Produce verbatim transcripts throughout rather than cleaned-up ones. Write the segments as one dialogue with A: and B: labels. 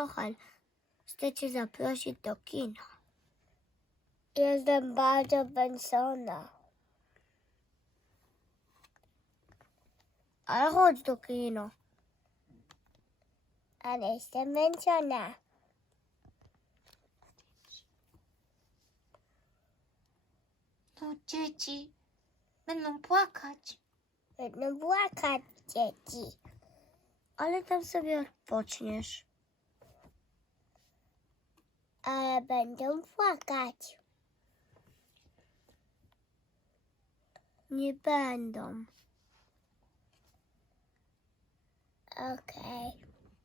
A: Nochal, chcę cię zaprosić do kina. Jestem bardzo zmęczona. Ale chodź do kina. Ale jestem zmęczona.
B: No dzieci będą płakać.
A: Będą płakać dzieci. Ale tam sobie odpoczniesz. Ale będą płakać. Nie będą. Okej.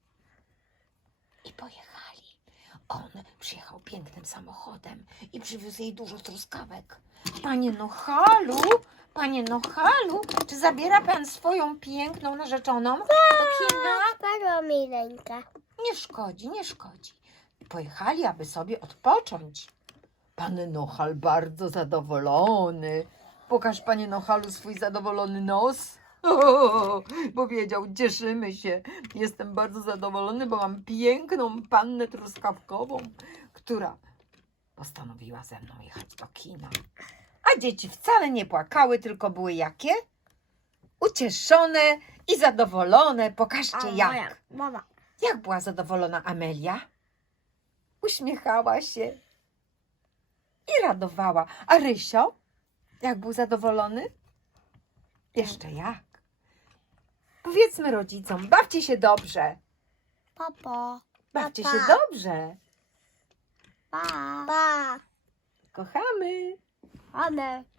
B: I pojechali. On przyjechał pięknym samochodem i przywiózł jej dużo truskawek. Panie Nohalu, panie Nohalu, czy zabiera pan swoją piękną narzeczoną do kina?
A: Spadła mi ręka.
B: Nie szkodzi, nie szkodzi. Pojechali, aby sobie odpocząć. Pan Nohal bardzo zadowolony. Pokaż, panie Nohalu, swój zadowolony nos. O, powiedział, cieszymy się. Jestem bardzo zadowolony, bo mam piękną pannę truskawkową, która postanowiła ze mną jechać do kina. A dzieci wcale nie płakały, tylko były jakie? Ucieszone i zadowolone. Pokażcie jak.
A: Mama.
B: Jak była zadowolona Amelia? Uśmiechała się i radowała. A Rysio? Jak był zadowolony? Jeszcze jak. Powiedzmy rodzicom, bawcie się dobrze.
A: Papa.
B: Bawcie
A: Papa.
B: się dobrze.
A: Pa. Pa.
B: Kochamy.
A: One.